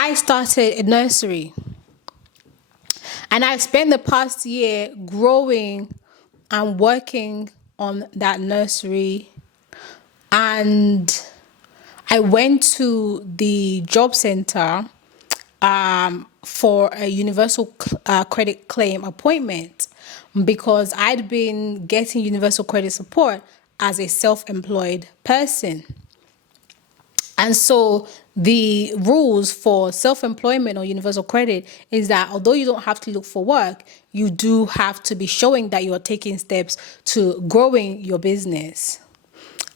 I started a nursery, and I spent the past year growing and working on that nursery. And I went to the job center for a universal credit claim appointment because I'd been getting universal credit support as a self-employed person. And so the rules for self-employment or universal credit is that although you don't have to look for work, you do have to be showing that you are taking steps to growing your business.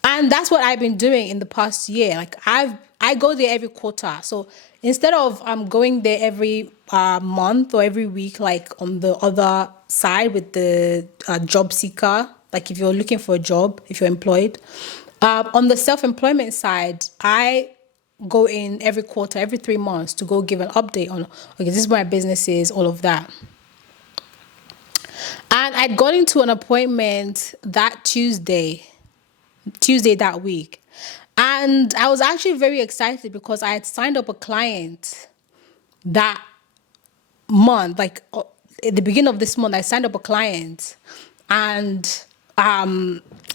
And that's what I've been doing in the past year. Like I go there every quarter. So instead of going there every month or every week, like on the other side with the job seeker, like if you're looking for a job, if you're employed, on the self-employment side, I go in every quarter, every 3 months to go give an update on, okay, this is where my business is, all of that. And I'd got into an appointment that Tuesday that week. And I was actually very excited because I had signed up a client that month, like at the beginning of this month, I signed up a client, and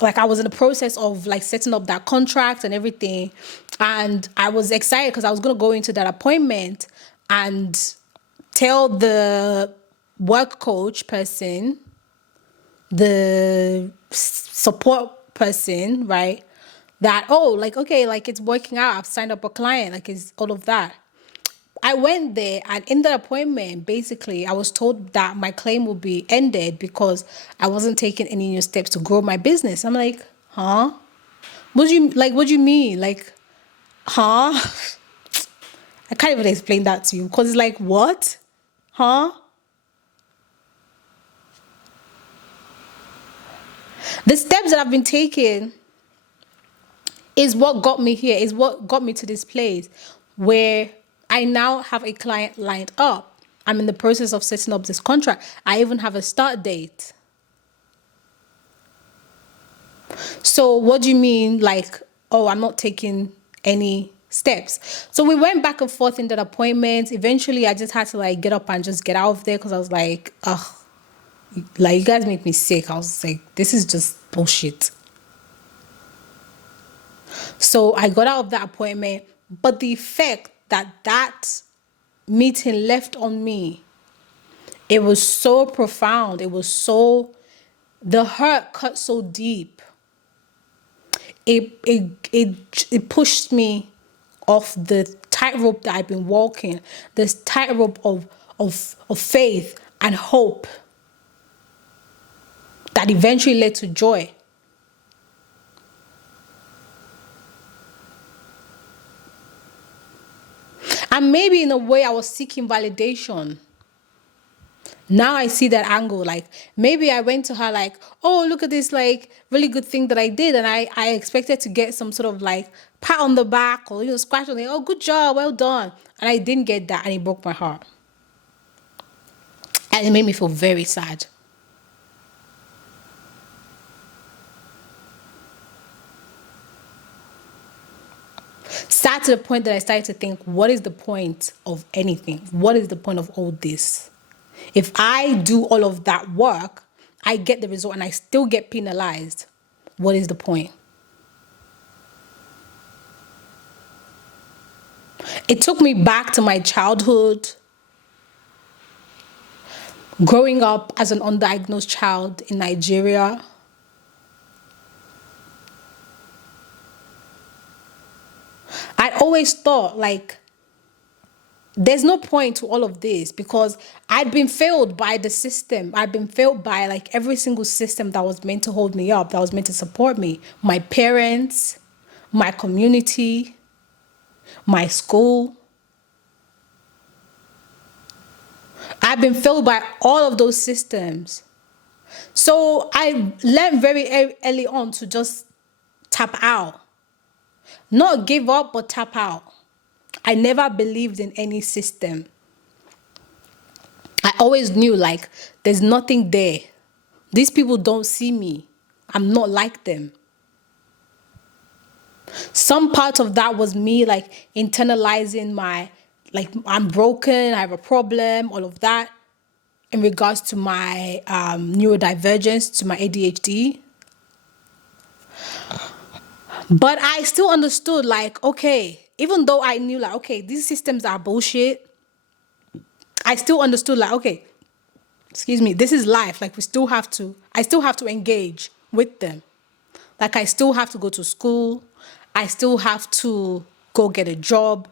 like I was in the process of like setting up that contract and everything. And I was excited because I was going to go into that appointment and tell the work coach person, the support person, right, that, oh, like, okay, like it's working out, I've signed up a client, like it's all of that. I went there, and in the appointment, basically I was told that my claim would be ended because I wasn't taking any new steps to grow my business. I'm like, huh? What do you mean? Like, huh? I can't even explain that to you because it's like, what? Huh? The steps that I've been taking is what got me here, is what got me to this place where I now have a client lined up. I'm in the process of setting up this contract. I even have a start date. So what do you mean, like, oh, I'm not taking any steps? So we went back and forth in that appointment. Eventually, I just had to like get up and just get out of there because I was like, ugh, like you guys make me sick. I was like, this is just bullshit. So I got out of that appointment, but the effect that meeting left on me, it was so profound. The hurt cut so deep. It pushed me off the tightrope that I've been walking, this tightrope of faith and hope that eventually led to joy. And maybe in a way I was seeking validation. Now I see that angle. Like maybe I went to her like, oh, look at this like really good thing that I did. And I expected to get some sort of like pat on the back or, scratch on the, oh, good job, well done. And I didn't get that, and it broke my heart. And it made me feel very sad. Sad to the point that I started to think, what is the point of anything? What is the point of all this? If I do all of that work, I get the result and I still get penalized. What is the point? It took me back to my childhood, growing up as an undiagnosed child in Nigeria. I always thought like, there's no point to all of this because I'd been failed by the system. I'd been failed by like every single system that was meant to hold me up, that was meant to support me. My parents, my community, my school. I've been failed by all of those systems. So I learned very early on to just tap out. Not give up, but tap out. I never believed in any system. I always knew like there's nothing there. These people don't see me. I'm not like them. Some part of that was me like internalizing my like I'm broken, I have a problem, all of that in regards to my neurodivergence, to my ADHD. But I still understood, like, okay, even though I knew, like, okay, these systems are bullshit, I still understood, like, okay, excuse me, this is life. Like, I still have to engage with them. Like, I still have to go to school. I still have to go get a job.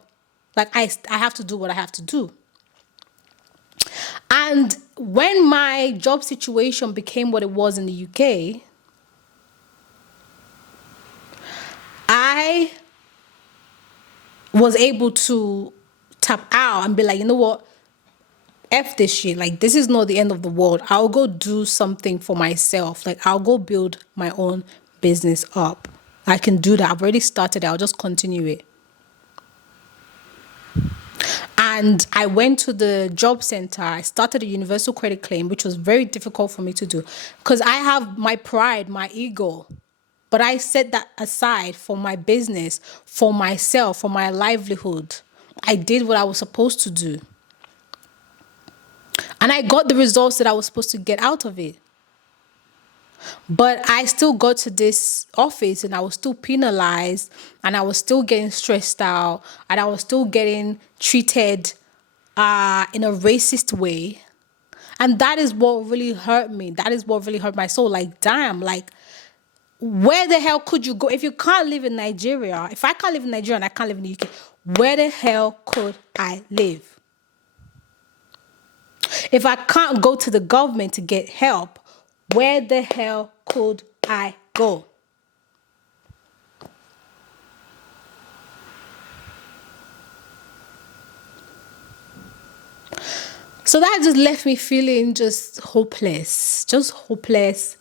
Like, I have to do what I have to do. And when my job situation became what it was in the UK, I was able to tap out and be like, you know what? F this shit. Like, this is not the end of the world. I'll go do something for myself. Like, I'll go build my own business up. I can do that. I've already started it. I'll just continue it. And I went to the job center. I started a universal credit claim, which was very difficult for me to do because I have my pride, my ego. But I set that aside for my business, for myself, for my livelihood. I did what I was supposed to do. And I got the results that I was supposed to get out of it. But I still got to this office and I was still penalized and I was still getting stressed out and I was still getting treated in a racist way. And that is what really hurt me. That is what really hurt my soul. Like, damn, like, where the hell could you go? If you can't live in Nigeria, if I can't live in Nigeria and I can't live in the UK, where the hell could I live? If I can't go to the government to get help, where the hell could I go? So that just left me feeling just hopeless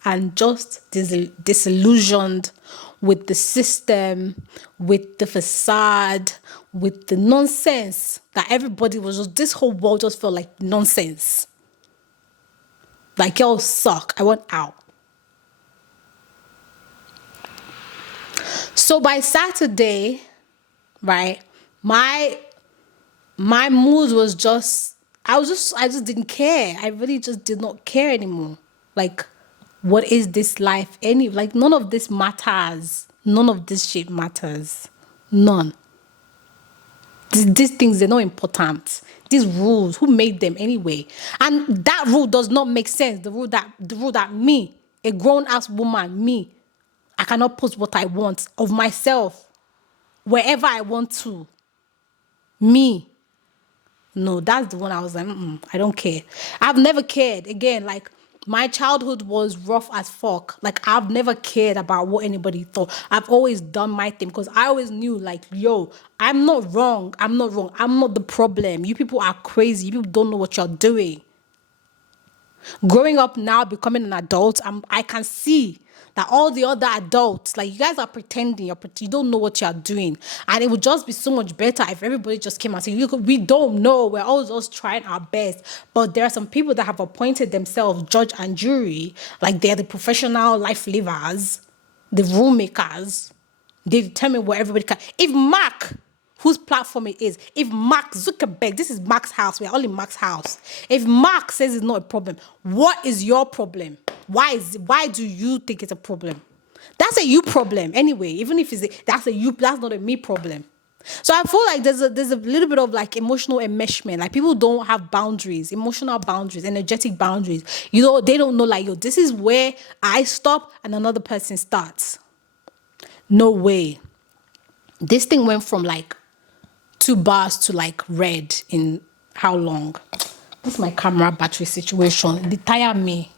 and just disillusioned with the system, with the facade, with the nonsense that everybody was just, this whole world just felt like nonsense. Like, y'all suck. I want out. So by Saturday, right, my mood was just, I just didn't care. I really just did not care anymore. Like, what is this life? Like, none of this matters. None of this shit matters. None. These things, they're not important. These rules, who made them anyway? And that rule does not make sense. The rule that me, a grown-ass woman, me, I cannot post what I want of myself wherever I want to. Me. No, that's the one I was like, I don't care. I've never cared. Again, like, my childhood was rough as fuck. Like, I've never cared about what anybody thought. I've always done my thing because I always knew, like, yo, I'm not wrong. I'm not wrong. I'm not the problem. You people are crazy. You people don't know what you're doing. Growing up now, becoming an adult, I can see that all the other adults, like, you guys are pretending, you don't know what you're doing. And it would just be so much better if everybody just came and said, we don't know, we're all just trying our best. But there are some people that have appointed themselves judge and jury, like they're the professional life livers, the rule makers. They determine what everybody can. If Mark, whose platform it is, if Mark Zuckerberg, this is Mark's house, we're all in Mark's house. If Mark says it's not a problem, what is your problem? Why do you think it's a problem? That's a you problem anyway. Even if that's not a me problem. So I feel like there's a little bit of like emotional enmeshment. Like, people don't have boundaries, emotional boundaries, energetic boundaries. You know, they don't know, like, yo, this is where I stop and another person starts. No way. This thing went from like 2 bars to like red in how long? This is my camera battery situation. They tire me.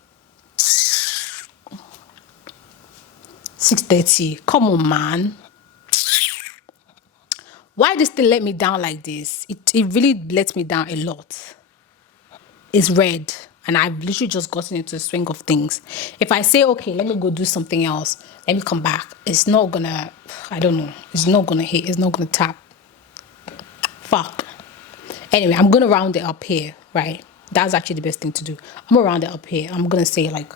6:30. Come on, man. Why this thing let me down like this? It really lets me down a lot. It's red. And I've literally just gotten into the swing of things. If I say, okay, let me go do something else, let me come back, it's not gonna, I don't know. It's not gonna hit. It's not gonna tap. Fuck. Anyway, I'm gonna round it up here, right? That's actually the best thing to do. I'm gonna round it up here. I'm gonna say, like,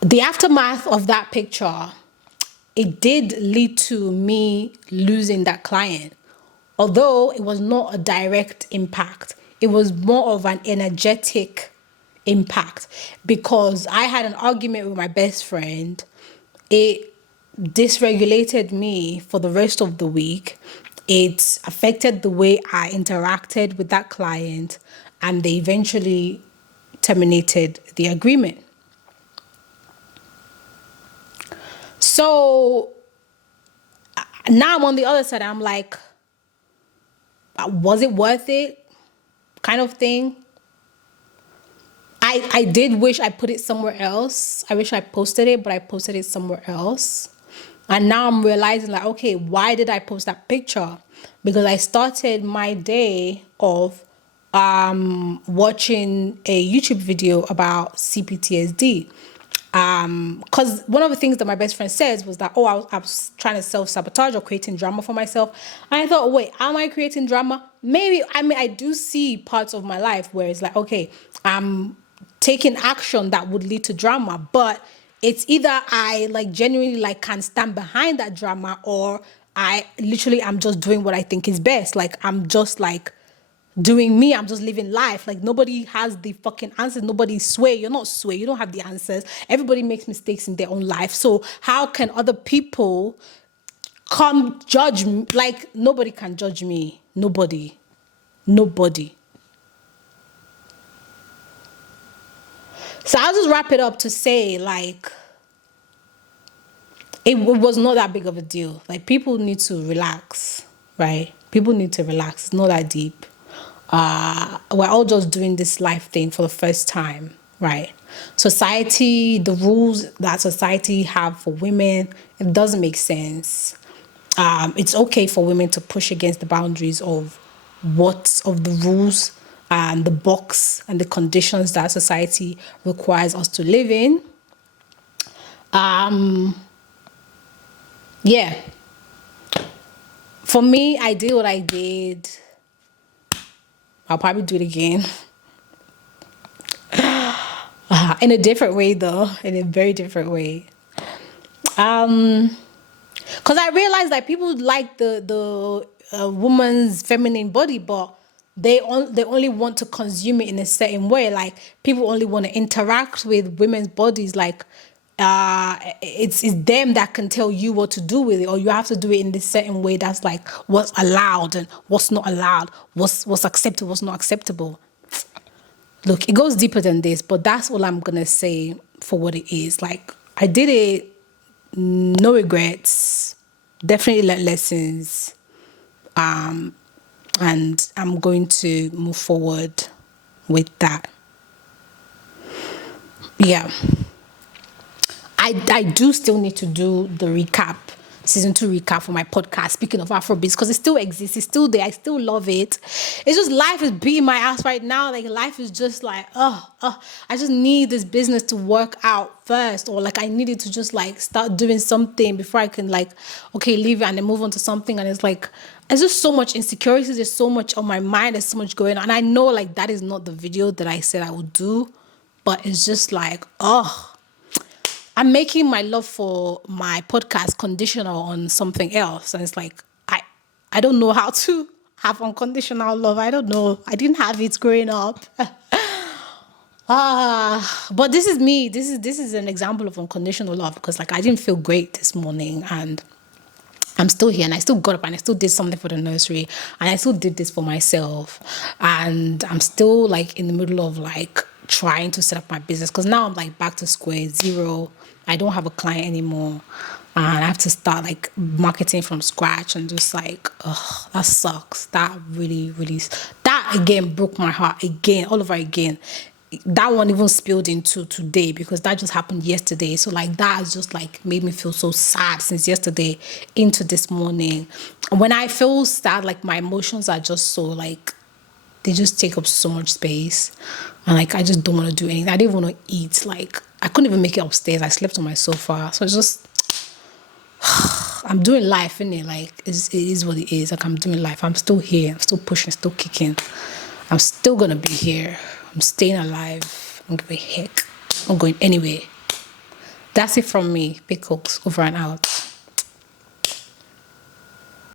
the aftermath of that picture, it did lead to me losing that client. although it was not a direct impact, it was more of an energetic impact, because I had an argument with my best friend. It dysregulated me for the rest of the week. It affected the way I interacted with that client, and they eventually terminated the agreement. So now I'm on the other side. I'm like, was it worth it? Kind of thing. I did wish I put it somewhere else. I wish I posted it, but I posted it somewhere else. And now I'm realizing, like, okay, why did I post that picture? Because I started my day off watching a YouTube video about CPTSD. Because one of the things that my best friend says was that, oh, I was trying to self-sabotage or creating drama for myself. And I thought, wait, am I creating drama? Maybe. I mean, I do see parts of my life where it's like, okay, I'm taking action that would lead to drama, but it's either I like genuinely like can stand behind that drama, or I literally am just doing what I think is best. Like, I'm just like doing me. I'm just living life. Like, nobody has the fucking answers. Nobody sway. You're not sway. You don't have the answers. Everybody makes mistakes in their own life. So how can other people come judge me? Like, nobody can judge me. Nobody. So I'll just wrap it up to say, like, it was not that big of a deal. Like, people need to relax, right? People need to relax. It's not that deep. We're all just doing this life thing for the first time, right? Society, the rules that society have for women, it doesn't make sense. It's okay for women to push against the boundaries of the rules and the box and the conditions that society requires us to live in. Yeah. For me, I did what I did. I'll probably do it again. In a different way, though. In a very different way. Because I realized that people like the woman's feminine body, but they only want to consume it in a certain way. Like, people only want to interact with women's bodies. Like, it's them that can tell you what to do with it, or you have to do it in this certain way. That's like what's allowed and what's not allowed, what's acceptable, what's not acceptable. Look, it goes deeper than this, but that's all I'm gonna say for what it is. Like, I did it, no regrets, definitely learned lessons, and I'm going to move forward with that. Yeah. I do still need to do the season 2 recap for my podcast. Speaking of Afrobeats, because it still exists, it's still there, I still love it. It's just life is beating my ass right now. Like, life is just like, I just need this business to work out first, or like I needed to just like start doing something before I can like, okay, leave it and then move on to something. And it's like, there's just so much insecurity, there's so much on my mind, there's so much going on. And I know like that is not the video that I said I would do, but it's just like, I'm making my love for my podcast conditional on something else. And it's like, I don't know how to have unconditional love. I don't know. I didn't have it growing up. But this is me. This is an example of unconditional love, because like I didn't feel great this morning, and I'm still here, and I still got up and I still did something for the nursery, and I still did this for myself. And I'm still like in the middle of like trying to set up my business, because now I'm like back to square zero. I don't have a client anymore, and I have to start like marketing from scratch, and just like, that sucks. That really, that again broke my heart again, all over again. That one even spilled into today, because that just happened yesterday. So like that has just like made me feel so sad since yesterday into this morning. And when I feel sad, like my emotions are just so like, they just take up so much space, and like I just don't want to do anything. I didn't want to eat. Like, I couldn't even make it upstairs. I slept on my sofa. So it's just, I'm doing life, innit? Like, it is what it is. Like, I'm doing life. I'm still here. I'm still pushing, still kicking. I'm still gonna be here. I'm staying alive. I don't give a heck. I'm going anywhere. That's it from me. Big Cokes, over and out.